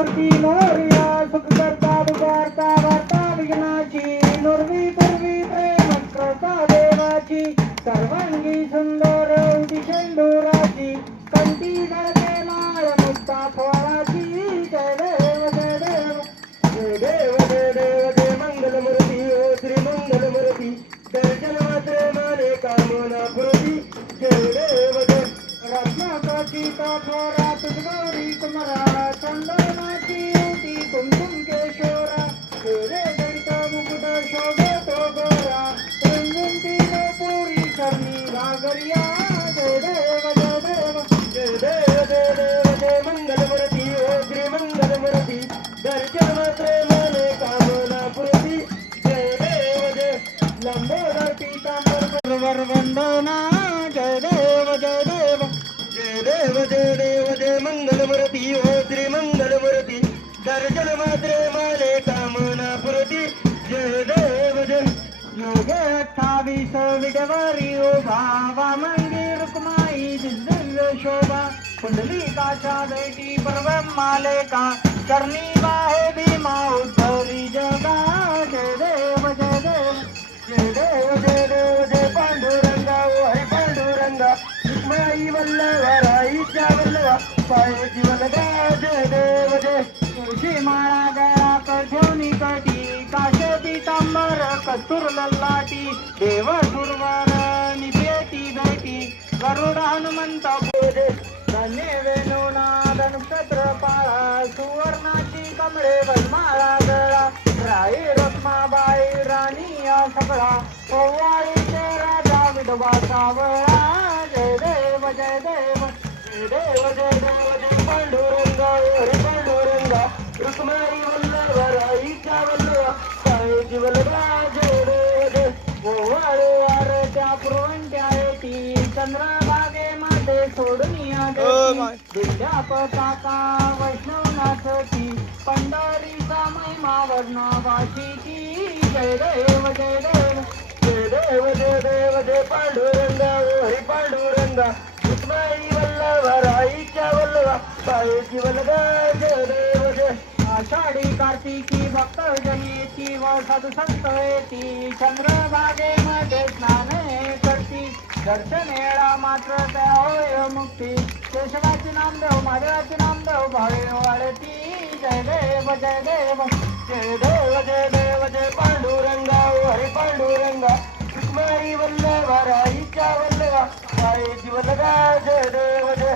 मूर्ती मोर्या सुख करता पुकारता वार्ता विघ्नाची नुरवी पूर्वी प्रेम करता देवाची सर्वांगी सुंदर उदी शेंडुराची कंठी धरते माळ मुक्ता फळाची जय काठोरा तुझगौरी कुमारा चंदनाची उटी कुमकुम केशोरा हिरे दंत मुकुट शोभतो गोरा. रंगुंती पुरी चरणी घागरिया जय देव जय देव जय देव जय देव जय मंगलमूर्ती ओ श्री दर्शन कामना पूर्ती. जय देव जय लंबोदर वंदना. अठ्ठावीस उभावा मंदिर वामंगी रुक्माई दिव्य शोभा कुंडली काचा बेटी पर्व मालेका करणी बाहे भीमा उद्धरी जगा जय देव जय देव जय देव जय देव जय पांडुरंगा ओ हरी पांडुरंगा रुक्माई वल्लभा राईच्या वल्लभा पाय जीवन जय देव जय तुळशी माळा गया कठोनी कटी पितांबर कस्तूर लल्लाटी देव सुरवर निभेटी भेटी गरुड हनुमंत बोधे धन्य वेणुनाद नक्षत्र पाळा सुवर्णाची कमळे वनमाळा गळा राई रत्माबाई राणी या सगळा ओवाळीचे राजा विधवा सावळा जय देव जय देव जय देव जय देव जय पांडुरंग हरी पांडुरंग रुक्माई साई वल्लभा जय देव जय ओवाळे वारच्या पुरवंट्या येती चंद्रभागे मध्ये सोडून दिल्या पताका वैष्णवनाथची पंढरीचा महिमा वर्णवाशीची जय देव जय देव जय देव जय देव जय पांडुरंग हरी पांडुरंग कृष्णाई वल्लभ राईच्या वल्लभा साईची वल्लभ जय देव आषाढी कार्तिकी भक्त जनेची व साधू संत येती चंद्रभागेमध्ये स्नान करती. दर्शन येळा मात्र त्या होय मुक्ती. केशवाचे नामदेव महादेवाचे नामदेव भावे वाळती जय देव जय देव जय देव जय देव जय पांडुरंगा हरे पांडुरंगा. रुक्माई वल्लभ राईच्या वल्लभा. साईची वल्लभा जय देव जय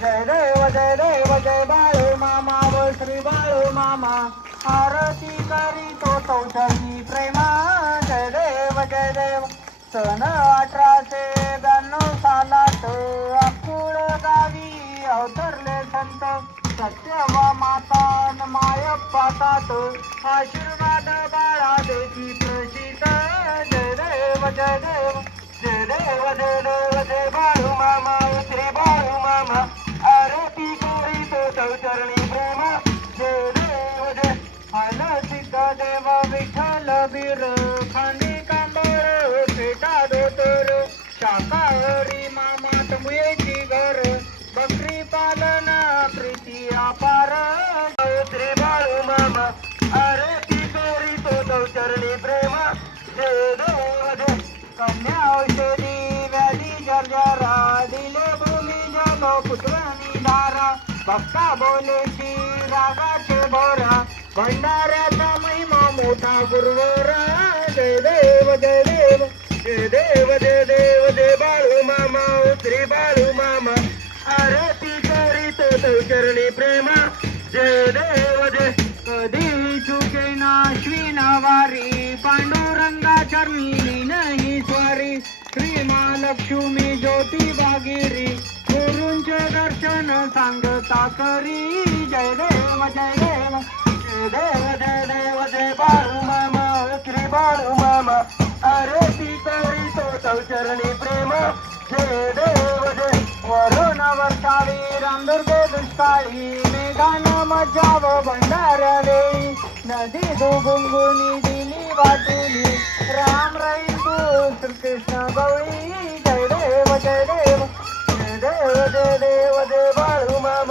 जय देव जय देव जय बाळू मामा व श्री बाळू मामा. आरती करी तो चौथरी प्रेमा. जय देव जय देव. सन अठराशे ब्याण्णव सालात अकुळ गावी अवतरले संत. सत्य व माता माय मायप्पा तात. आशीर्वाद बाळा देती प्रसिद्ध. जय देव जय देव. शाकाहारी मामा तमुयेची घर. बकरी पालन प्रीती अपार. चौधरी बाळू मामा. आरती गोरी तो चौचरणी प्रेमा. कन्या औषधी व्याधी जर्जरा दिले भूमी जलो पुत्रणी धारा भक्ता बोलेची रागाचे भोरा. भंडाऱ्याचा महिमा मोठा गुरुवरा. जय देव जय देव. जय देव जय देव जय बाळू मामा ओ श्री बाळू मामा. आरती करीत तो चरणी प्रेमा. जय देव जय. कधी चुके ना वारी पांडुरंगा चरणी नाही स्वारी. श्री महालक्ष्मी ज्योती बागिरी गुरुंचे दर्शन सांगता करी. जय देव जय देव जय देव जय देव जय बाळू मामा श्री बाळू मामा. అరే సీతారితో తౌచరణి ప్రేమ జయ దేవ జయ వరుణ వర్తావి రందుర్గే దుష్కాళి మేఘాన మజ్జావో బండారవే నది గుంగుని దిలి వాటిని రామ రైతు శ్రీకృష్ణ గౌరీ జయ దేవ జయ దేవ జయ దేవ జయ దేవ జయ బాడు మామ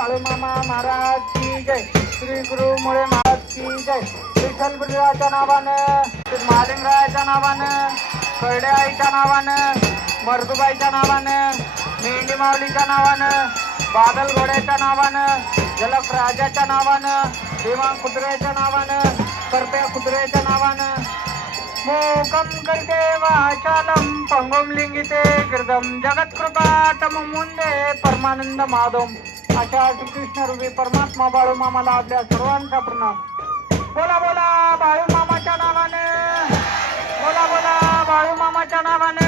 मामा महाराज की जय. श्री गुरु मुळे महाराज की जय. विठ्ठल बिरराच्या नावानं महालिंगरायाच्या नावानं कर्डे आईच्या नावानं मर्दुबाईच्या नावानं मेंढी माऊलीच्या नावानं बादल घोड्याच्या नावानं जलक राजाच्या नावानं भीमा कुत्र्याच्या नावानं करप्या कुत्र्याच्या नावानं. मोकम करते वाचालम पंगम लिंगिते गिरदम तम मुंदे परमानंद माधव अशा श्रीकृष्ण रूपी परमात्मा बाळू मामाला आपल्या सर्वांचा प्रणाम. बोला बोला बाळू मामाच्या नावाने. बोला बोला बाळू मामाच्या नावाने.